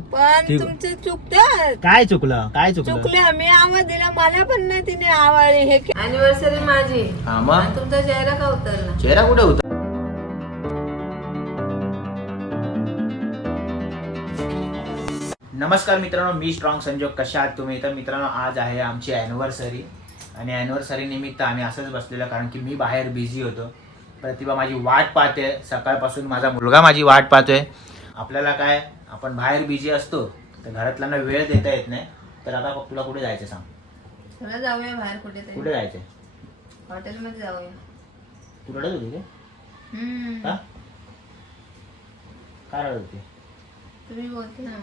पण ठीक. तुमचे चुकतात काय चुकलं? काय चुकलं? चुकले. मी आवाज दिला. मला पण नाही तिने आवाज हे अनिव्हर्सरी माझी. हा मग? आणि तुमचा चेहरा का उतरला? चेहरा कुठे होता नमस्कार मित्रांनो मी स्ट्रॉंग संजोग. कशा आहात तुम्ही? तर मित्रांनो आज आहे आमची अॅनिव्हर्सरी आणि अॅनिव्हर्सरी निमित्त आम्ही असंच बसलेलो कारण की मी बाहेर बिझी होतो. प्रतिभा माझी वाट पाहते. सकाळपासून माझा मुलगा माझी वाट पाहतोय. आपल्याला काय आपण बाहेर बिझी असतो तर घरातल्यांना वेळ देता येत नाही. तर आता तुला कुठे जायचं सांग? चला जाऊया बाहेर कुठेतरी. कुठे जायचं हॉटेलमध्ये जाऊया. तू रडत होती का? हम्म. का? काय रडत होती? तुम्ही बोलते ना.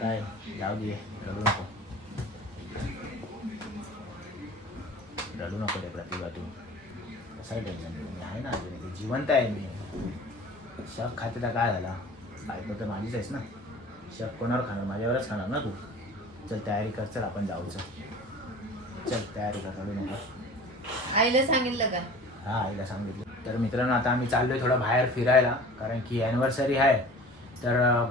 काय? जाऊ दे रडू नको. रडू नको रे प्रतिभा तू. कसं टेन्शन घेऊ मी आहे ना अजून. इथे. जिवंत आहे मी. शक खाते तर काय झाला? बायको तर माझीच आहेस ना. शक कोणावर खाणार? माझ्यावरच खाणार ना तू? चल तयारी कर चल आपण जाऊ चल. चल तयारी कर आईला सांगितलं का? हा आईला सांगितलं. तर मित्रांनो आता आम्ही चाललोय थोडं बाहेर फिरायला कारण की ॲनिव्हर्सरी आहे. तर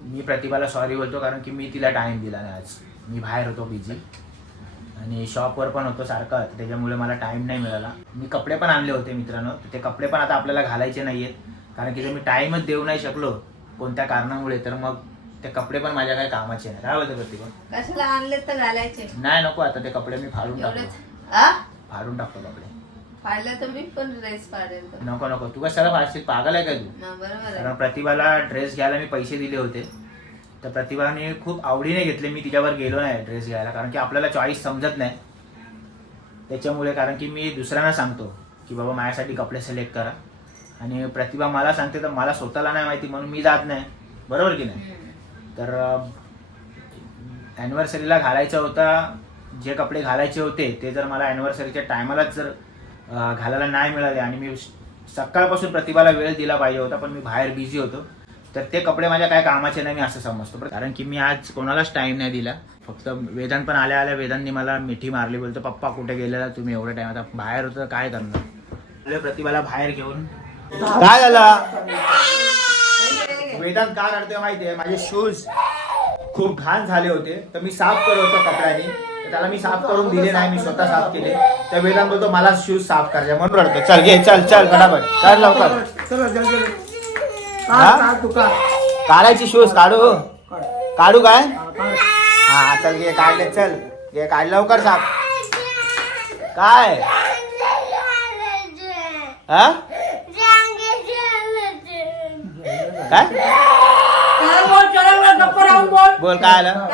मी प्रतिभाला सॉरी बोलतो कारण की मी तिला टाईम दिला नाही आज. मी बाहेर होतो बिझी आणि शॉपवर पण होतो सारखं त्याच्यामुळे मला टाईम नाही मिळाला. मी कपडे पण आणले होते मित्रांनो तर ते कपडे पण आता आपल्याला घालायचे नाही आहेत कारण की जर मी टाईमच देऊ नाही शकलो कोणत्या कारणामुळे तर मग ते कपडे पण माझ्या काही कामाचे नाही काय बोलते प्रतिभा? कशाला आणले तर घालायचे? नाही नको आता ते कपडे मी फाडून टाकतो. फाडून टाकतो कपडे. फाडलं तर मी पण ड्रेस फाडेल तो. नको नको. तू कशाला फाडशील? पागल आहे का तू? हा, बरोबर कारण प्रतिभाला ड्रेस घ्यायला मी पैसे दिले होते. तर प्रतिभाने खूप आवडीने घेतले. मी तिच्यावर गेलो नाही ड्रेस घ्यायला. कारण की आपल्याला चॉईस समजत नाही. त्याच्यामुळे कारण की मी दुसऱ्यांना सांगतो की बाबा माझ्यासाठी कपडे सिलेक्ट करा. आणि प्रतिभा मला सांगते तर मला स्वतःला नाही माहिती म्हणून मी जात नाही. बरोबर की नाही? तर ॲनिव्हर्सरीला घालायचं होता जे कपडे घालायचे होते ते जर मला ॲनिव्हर्सरीच्या टायमालाच जर घालायला नाही मिळाले आणि मी सकाळपासून प्रतिभाला वेळ दिला पाहिजे होता पण मी बाहेर बिझी होतो तर ते कपडे माझ्या काय कामाचे नाही मी असं समजतो. कारण की मी आज कोणालाच टाईम नाही दिला. फक्त वेदांत पण आल्या आल्या वेदांनी मला मिठी मारली बोलतो पप्पा कुठे गेलेला? तुम्ही एवढा टाइम आता बाहेर होतं काय करणार? प्रतिभाला बाहेर घेऊन. काय झालं? वेदांत का रडतोय माहितीये? माझे शूज खूप घाण झाले होते. तर मी साफ करत होतो कपड्याने. तर त्याला मी साफ करून दिले नाही मी स्वतः साफ केले. तर वेदांत बोलतो मला शूज साफ करायचे म्हणून रडतो. चल घे चल चल फटाफट. कर लवकर. चला हा? तू काढ काढायची शूज काढू? काढ. काय? हा. हा चल घे काढले चल. घे काढ लवकर साफ. काय? हा? काय? काय बोल काय आलं?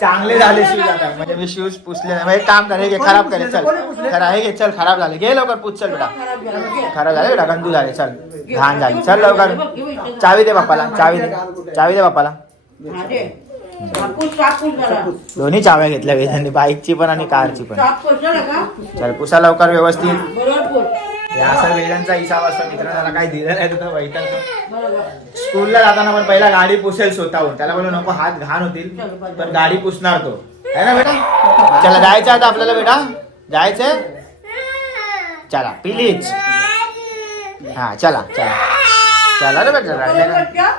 चांगले झाले शूज आता. म्हणजे मी शूज पुसले नाही. म्हणजे काम करे घे खराब करे चल. खरा हे घे चल खराब झाले. घे लवकर पुस चल बेटा. खराब झाला. झाले बेटा गंदू झाले चल. घाण झाली. चल लवकर. चावी दे बाप्पाला चावी दे. चावी दे हा, जरा. दोन्ही चाव्या घेतल्या बाईकची पण आणि कारची पण. चल पुसा लवकर व्यवस्थित. असा वेळांचा हिसाब असतो मित्रांनो. त्याला काही दिलं नाही तर वैताग स्कूलला जाताना पण पहिला गाडी पुसेल स्वतःहून. त्याला बोलू नको हात घाण होतील. पण गाडी पुसणार तो. है ना बेटा? चला जायचं आता आपल्याला बेटा? जायचंय चला प्लीज हा चला चला. चला रे बेटा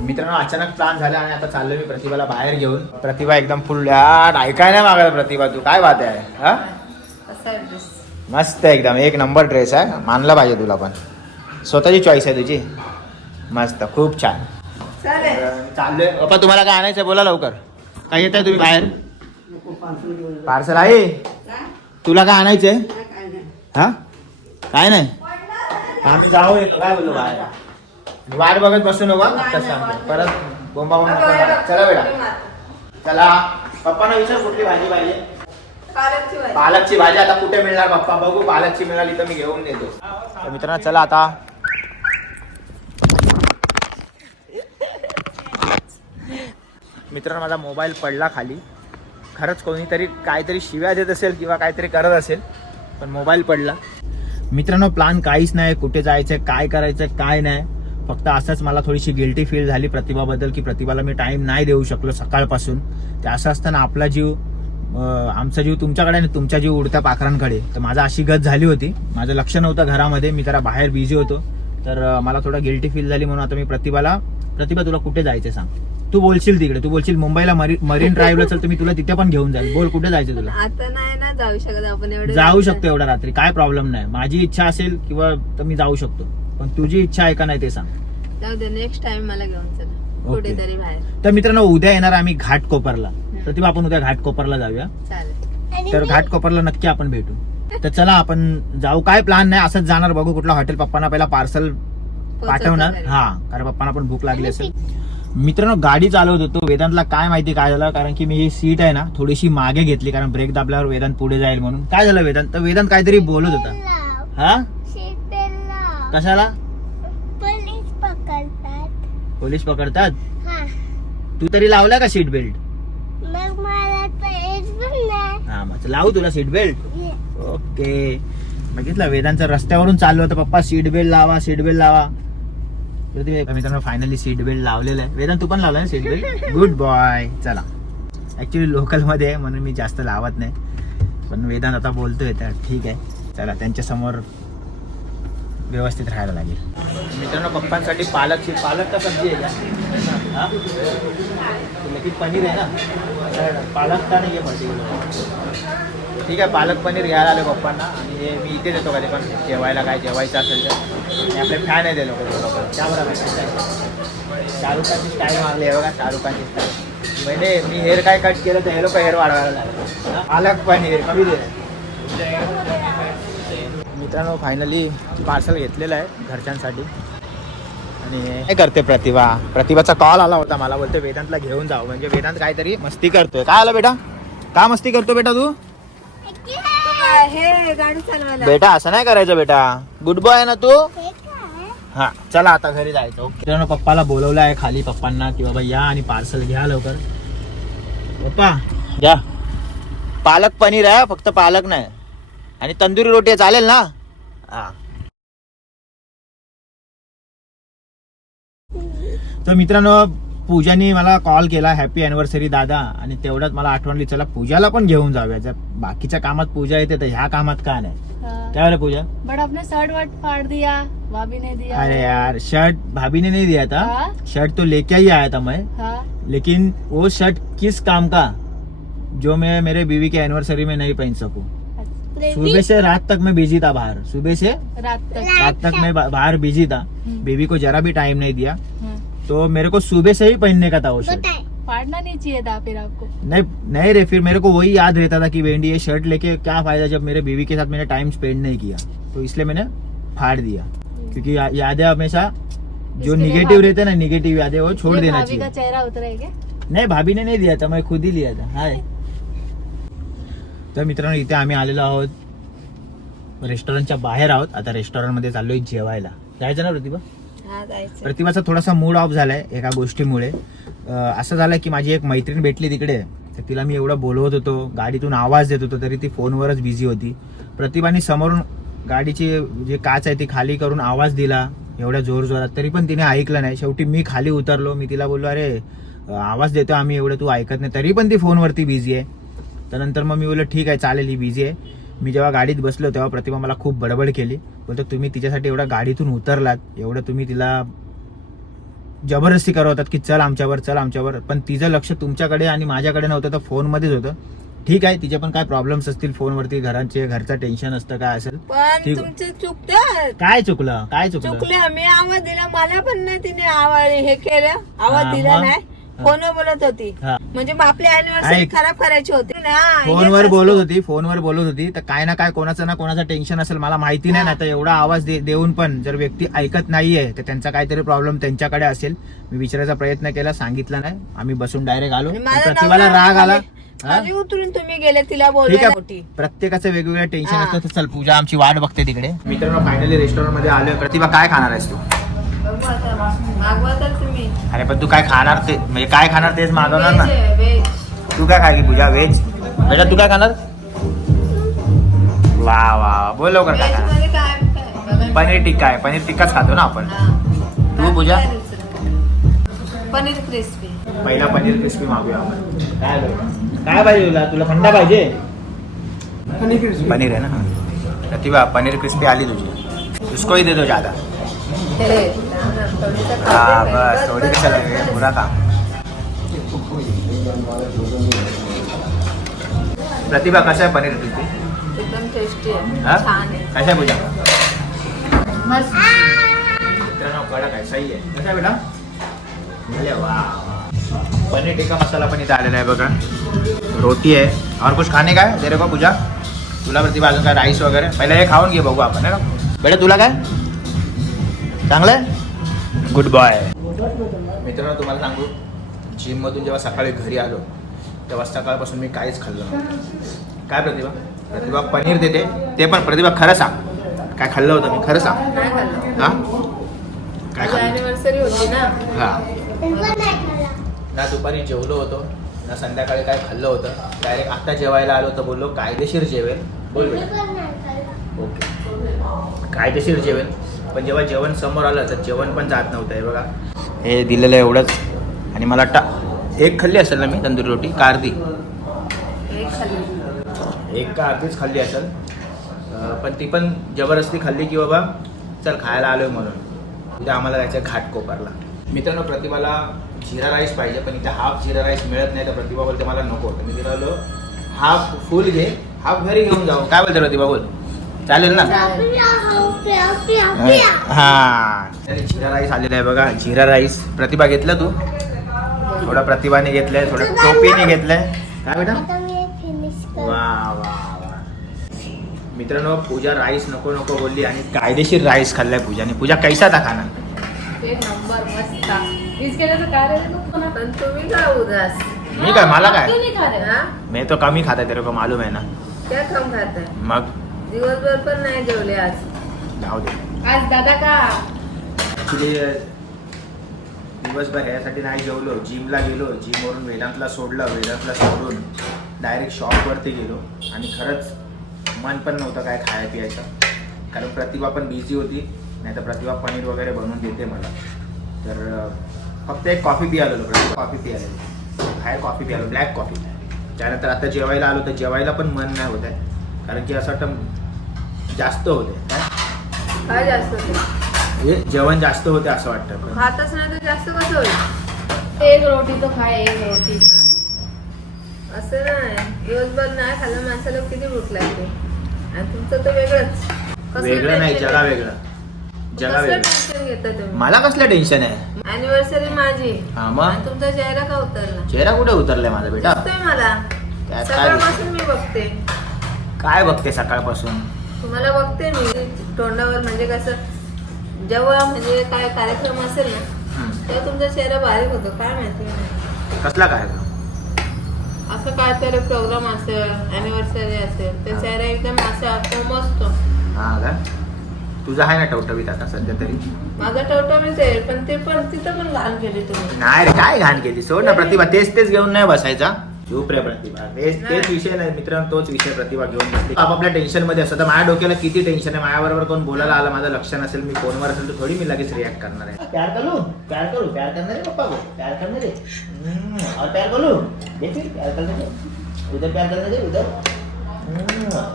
मित्रांनो अचानक प्लान झाला आणि आता चाललो मी प्रतिभाला बाहेर घेऊन. प्रतिभा एकदम फुल यार ऐकाय नाही मागायला प्रतिभा तू. काय बात आहे? हा? मस्त आहे एकदम. एक नंबर ड्रेस आहे. मानला पाहिजे तुला पण. स्वतःची चॉईस आहे तुझी. मस्त. खूप छान. चालेल. चाललोय. पप्पा तुम्हाला काय आणायचं बोला लवकर. काय येत आहे तुम्ही बाहेर? पार्सल आहे? तुला काय आणायचंय? काय काय नाही. हा? काय नाही? आम्ही जाऊ येतो. काय बोललो बाहेर? वाट बघत बसू नको परत बोंबा. चला बेटा. चला. पप्पांना विचार कुठली भाजी पाहिजे. पालकची भाजी. पालकची भाजी आता कुठे मिळणार पप्पा बघू पालकची मिळाली तर मी घेऊन देतो. तर मित्रांनो चला आता. मित्रांनो माझा मोबाईल पडला खाली. खरंच कोणीतरी काहीतरी शिव्या देत असेल किंवा काहीतरी करत असेल पण मोबाईल पडला. मित्रांनो प्लान काहीच नाही. कुठे जायचं काय करायचं काय नाही. फक्त असंच मला थोडीशी गिल्टी फील झाली प्रतिभाबद्दल की प्रतिभाला मी टाईम नाही देऊ शकलो सकाळपासून. ते असं असताना आपला जीव आमचा जीव तुमच्याकडे आणि तुमचा जीव उडत्या पाखरांकडे. तर माझा अशी गत झाली होती. माझं लक्ष नव्हतं घरामध्ये. मी जरा बाहेर बिझी होतो. तर मला थोडा गिल्टी फील झाली म्हणून आता मी प्रतिभाला प्रतिभा तुला कुठे जायचं सांग. तू बोलशील तिकडे. तू बोलशील मुंबईला मरी मरीन ड्राईव्हला चल तर मी तुला तिथे पण घेऊन जाईल. बोल कुठे जायचं तुला? आता नाही ना जाऊ शकत आपण. एवढं जाऊ शकतो एवढ्या रात्री. काय प्रॉब्लेम नाही. माझी इच्छा असेल किंवा तर मी जाऊ शकतो. पण तुझी इच्छा आहे का नाही ते सांग. जाऊ दे नेक्स्ट टाइम मला घेऊन चला. कुठेतरी बाहेर. तर मित्रांनो उद्या येणार आम्ही घाट कोपरला. प्रतिभा आपण उद्या घाट कोपरला जाऊया. तर घाट कोपरला नक्की आपण भेटू. तर चला आपण जाऊ. काय प्लॅन नाही असंच जाणार. बघू कुठला हॉटेल पप्पांना पहिला पार्सल पाठवणार. हा कारण पप्पांना पण भूक लागली असेल. मित्रांनो गाडी चालवत होतो. वेदांतला काय माहिती काय झालं कारण की मी ही सीट आहे ना थोडीशी मागे घेतली कारण ब्रेक दाबल्यावर वेदांत पुढे जाईल म्हणून. काय झालं वेदांत? तर वेदांत काहीतरी बोलत होता. हा? कशाला? पोलीस पकडतात. पोलीस पकडतात? हा. तू तरी लावला का सीट बेल्ट मग मला तर येत पण नाही हा मग लावू तुला सीट बेल्ट ओके बघितलं वेदांचं रस्त्यावरून चाललं होतं पप्पा. सीट बेल्ट लावा सीट बेल्ट लावा. तर मित्रांनो फायनली सीट बेल्ट लावलेलं आहे. वेदांत तू पण लावला ना सीट बेल्ट गुड बॉय चला. ऍक्च्युली लोकलमध्ये आहे म्हणून मी जास्त लावत नाही. पण वेदांत आता बोलतोय तर ठीक आहे. चला त्यांच्यासमोर व्यवस्थित राहायला लागेल. मित्रांनो पप्पांसाठी पालकची पालक का सब्जी आहे का? लेकिन पनीर आहे ना? पालक का नाही आहे पर्टिक्युलर ठीक आहे पालक पनीर घ्यायला आले पप्पांना. आणि हे मी इथे देतो कधी पण जेवायला काय जेवायचं असेल तर. आपले फॅन आहे ते लोक त्याबरोबर शाहरुख खानची स्टाईल मागली आहे बघा शाहरुखांची स्टाईल म्हणजे मी हेअर काय कट केलं तर हे लोक हेअर वाढवायला लागले. पालक पनीर कमी दे. मित्रांनो फायनली पार्सल घेतलेलं आहे घरच्यांसाठी. आणि काय करते प्रतिभा? प्रतिभाचा कॉल आला होता मला बोलते वेदांतला घेऊन जाऊ. म्हणजे वेदांत काहीतरी मस्ती करतोय. काय आलं बेटा? का मस्ती करतो बेटा तू? हे गाडी चालवायला. बेटा असं नाही करायचं बेटा. गुड बॉय आहे ना तू? हे चला आता घरी जायचं. ओके पप्पाला बोलवलं आहे खाली पप्पांना की बाबा या आणि पार्सल घ्या लवकर. पप्पा घ्या पालक पनीर आहे फक्त पालक नाही. आणि तंदुरी रोटी चालेल ना? हा. तर मित्रांनो पूजाने मला कॉल केला हॅपी अॅनिव्हर्सरी दादा. आणि तेवढ्यात मला आठवणली चला पूजाला पण घेऊन जाऊया. जर बाकीच्या कामात पूजा येते तर ह्या कामात का नाही? काय पूजा? बट आपने शर्ट वर्ट फाड़ दिया भाभी ने दिया. अरे यार शर्ट भाभी ने नहीं दिया था हाँ? शर्ट तो लेके ही आया था मैं हाँ. लेकिन वो शर्ट किस काम का? जो मैं मेरे बीवी के एनिवर्सरी में नहीं पहन सकूं। सुबह से रात तक मैं बिजी था बाहर। सुबह से रात तक। रात तक मैं बाहर बिजी था। बीवी को जरा भी टाइम नहीं दिया। तो मेरे को सुबह से ही पहनने का था वो शर्ट बताए। फाड़ना नहीं चाहिए था फिर आपको। नहीं नहीं रे फिर मेरे को वही याद रहता था कि वेंडी ये शर्ट लेके क्या फायदा जब मेरे बीवी के साथ मैंने टाइम स्पेंड नहीं किया। तो इसलिए मैंने फाड़ दिया। क्योंकि या, यादें हमेशा जो निगेटिव रहते हैं ना निगेटिव यादें वो छोड़ देना भाभी का चाहिए। चेहरा उतरा है क्या? नाही भाभीने नाही दिया था मैं खुद ही लिया था। हाय। तर मित्रांनो इथे आम्ही आलेलो आहोत. रेस्टॉरंटच्या बाहेर आहोत. आता रेस्टॉरंटमध्ये चाललोय जेवायला. जायचं ना प्रतिभा? प्रतिभाचा थोडासा मूड ऑफ झालाय एका गोष्टीमुळे. असं झालं की माझी एक मैत्रीण भेटली तिकडे. तर तिला मी एवढं बोलवत होतो गाडीतून आवाज देत होतो तरी ती फोनवरच बिझी होती. प्रतिभाने समोरून गाडीची जे काच आहे ती खाली करून आवाज दिला एवढ्या जोर जोरात. तरी पण तिने ऐकलं नाही. शेवटी मी खाली उतरलो. मी तिला बोललो अरे आवाज देतो आम्ही एवढं तू ऐकत नाही. तरी पण ती फोनवरती बिझी आहे. त्यानंतर मग मी बोललो ठीक आहे चालेल ही बिझी आहे. मी जेव्हा गाडीत बसलो तेव्हा प्रतिभा मला खूप बडबड केली. बोलतो तुम्ही तिच्यासाठी एवढा गाडीतून उतरलात एवढं तुम्ही तिला जबरदस्ती करवतात की चल आमच्यावर चल आमच्यावर. पण तिचं लक्ष तुमच्याकडे आणि माझ्याकडे नव्हतं तर फोनमध्येच होतं. ठीक आहे तिचे पण काय प्रॉब्लेम्स असतील फोनवरती घरांचे घरचं टेन्शन असतं काय असेल. पण. तुमचे काय चुकलं? काय चुकलं? चुकले मी आवाज दिला मला पण नाही तिने आवाज हे केलं. आवाज दिला? नाही. फोनवर बोलत होती. हा. म्हणजे मग आपली अॅनिव्हर्सरी ऐक. खराब करायची होती ना फोनवर. बोलत होती फोनवर बोलत होती तर काय ना काय कोणाचं ना कोणाचं टेन्शन असेल मला माहिती नाही ना तर एवढा आवाज दे- देऊन पण जर व्यक्ती ऐकत नाहीये तर त्यांचा काहीतरी प्रॉब्लेम त्यांच्याकडे असेल. मी विचारायचा प्रयत्न केला सांगितलं नाही. आम्ही बसून डायरेक्ट आलो. आणि प्रतिभाला राग आला. हा? खाली उतरून तुम्ही गेले तिला ठीक बोलल्या आहे. मोठी. प्रत्येकाचं वेगवेगळं टेन्शन हा. असतं. तर चल पूजा आमची वाट बघते तिकडे. मित्रांनो फायनली रेस्टॉरंटमध्ये आलोय. प्रतिभा काय खाणार आहेस तू? बघू आता मागवा तर तुम्ही. अरे पण तू काय खाणार ते? म्हणजे काय खाणार तेच मागवणार ना. तू काय खाय पूजा? व्हेज बेटा तू काय खाणार? वा वा बोल लवकर काय खाणार. पनीर टिक्का आहे. पनीर टिक्काच खातो ना आपण. तू पूजा? पनीर क्रिस्पी पहिला पनीर क्रिस्पी मागूया आपण. काय पाहिजे तुला? तुला थंडा पाहिजे? पनीर क्रिस्पी. पनीर आहे ना? प्रतिभा पनीर क्रिस्पी आली तुझी. उसको ही दे दो ज्यादा. हे, हा बस थोडी आहे? बस. प्रतिभा कशा आहे पनीर तुझी? एकदम टेस्टी हा? आहे छान आहे. कशा आहे पूजा? मस्त. मित्रांनो कडक आहे सही आहे. कसा आहे बेटा? अरे वा पनीर टिक्का मसाला पण इथं आलेला आहे बघा. रोटी आहे. और कुछ खाणे काय तेरे को पूजा? तुला प्रतिभा अजून काय राईस वगैरे? पहिला हे खाऊन घे बघू आपण है ना? बेटा तुला काय? चांगलं? आहे गुड बॉय मित्रांनो तुम्हाला सांगू जिममधून जेव्हा सकाळी घरी आलो तेव्हा सकाळपासून मी काहीच खाल्लं काय प्रतिभा? प्रतिभा पनीर देते. ते पण प्रतिभा खरं सांग. काय खाल्लं होतं मी? खरं सांग. काय खाल्लं? हा? काय ना? हा. ते पण नाही खाल्ला. ना दुपारी जेवलो होतो ना संध्याकाळी काय खाल्लं होतं. डायरेक्ट आता जेवायला आलो तर बोललो कायदेशीर जेवेल. बोल. ओके. कायदेशीर जेवेल. पण जेव्हा जेवण समोर आलं तर जेवण पण जात नव्हतं हे बघा. हे दिलेलं आहे एवढंच. आणि मला वाटतं एक खाल्ली असेल ना मी तंदुरी रोटी? का अर्धी एक खाल्ली. एक का अर्धीच खाल्ली असेल. पण ती पण जबरदस्ती खाल्ली की बाबा चल खायला आलोय म्हणून. उद्या आम्हाला जायचं घाट कोपरला. मित्रांनो प्रतिभाला जिरा राईस पाहिजे पण इथे हाफ जिरा राईस मिळत नाही तर प्रतिभा बोलते मला नको. तर मी तिला हाफ फुल घे हाफ घरी घेऊन जाऊ. काय बोलते प्रतिभा बोल. चालेल ना? हो. हा. जिरा राईस आलेला आहे बघा. जिरा राईस. प्रतिभा घेतलं तू? थोडं प्रतिभाने घेतलंय थोडं टोपीने घेतलंय. काय बेटा? आता मी फिनिश वा कर. वा वा मित्रांनो पूजा राईस नको नको बोलली आणि कायदेशीर राईस खाल्लाय पूजाने. पूजा कैसा था खाना? मी काय मला क्यों? मैं तो कम खाता तेरे को मालूम है ना. क्या कम खाताय? मग? दिवसभर पण नाही जेवले आज. जाऊ दे. आज दादा का? दिवसभर ह्यासाठी नाही जेवलो. जिमला गेलो. जिमवरून वेदांतला सोडलं. वेदांतला सोडून डायरेक्ट शॉपवरती गेलो. आणि खरंच मन पण नव्हतं काय खाया पियाचं कारण प्रतिभा पण बिझी होती. नाही तर प्रतिभा पनीर वगैरे बनवून देते मला. तर फक्त एक कॉफी पियालो प्रतिभा कॉफी पियालो. बाहेर कॉफी पियालो. ब्लॅक कॉफी त्यानंतर आता जेवायला आलो. तर जेवायला पण मन नाही होत आहे. कारण की असं वाटतं जास्त होते काय? काय जास्त ते म्हणजे जेवण जास्त होते असं वाटतं पण खातच नाही तर जास्त कसं होईल? एक रोटी तो खाए एक रोटी असं नाही. दिवसभर नाही खाल्लं माणसाला किती भूक लागते. आणि तुमचं तर वेगळंच. कसलं वेगळं नाही tension जगा आहे? वेगळं. जगा कसलं वेगळं. टेन्शन घेता तुम्ही? मला कसलं टेन्शन आहे? अॅनिव्हर्सरी माझी. हा मग? आणि तुमचा चेहरा का उतरला? चेहरा कुठे उतरलाय माझा बेटा? दिसतोय मला. काय सकाळपासून मी बघते. काय बघते सकाळपासून? तुम्हाला बघते मी. तोंडावर म्हणजे कसं जेव्हा म्हणजे काय कार्यक्रम असेल ना. तेव्हा तुमचा चेहरा बारीक होतो. काय माहिती. कसला काय? असं काय तरी प्रोग्राम असेल अॅनिव्हर्सरी असेल तर चेहरा एकदम असा कोमसतो हा का? तुझा आहे ना टवटवीत आता सध्या तरी? माझा टवटवीच आहे पण ते पण तिथं पण घाण केली तुम्ही. नाही रे काय घाण केली? सोड ना प्रतिभा तेच तेच घेऊन नाही बसायचा. रे प्रतिभा तेच तेच विषय नाही मित्रांनो तोच विषय प्रतिभा घेऊन बसते आपापल्या टेन्शनमध्ये असतं. तर माझ्या डोक्याला किती टेन्शन आहे? माझ्याबरोबर कोण बोलायला आला माझं लक्ष नसेल मी फोनवर असेल तर थोडी मी लगेच रिॲक्ट करणार आहे. प्यार करू? प्यार करू? प्यार करणार रे पप्पा को प्यार करणार? और प्यार करू दे फिर प्यार करणार. उधर प्यार करणार उधर.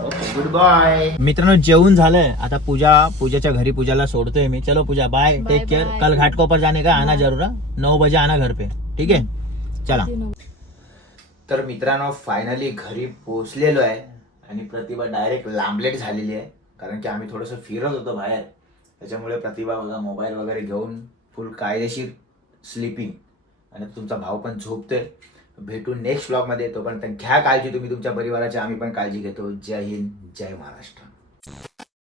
ओके गुड बाय मित्रांनो जेवून झालंय. आता पूजा पूजाच्या घरी पूजाला सोडतोय मी. चलो पूजा बाय टेक केअर. कल घाटकोपर जाने का? आना जरूर? नऊ बजे आना घर पे ठीक आहे? चला. तर मित्रांनो फायनली घरी पोचलेलो आहे आणि प्रतिभा डायरेक्ट लांबलेट झालेली आहे. कारण की आम्ही थोडंसं फिरत होतो बाहेर. त्याच्यामुळे प्रतिभा बघा मोबाईल वगैरे घेऊन फुल कायदेशीर स्लिपिंग आणि तुमचा भाऊ पण झोपतोय. भेटू नेक्स्ट ब्लॉगमध्ये पण घ्या काळजी तुम्ही तुमच्या परिवाराची. आम्ही पण काळजी घेतो. जय हिंद जय महाराष्ट्र.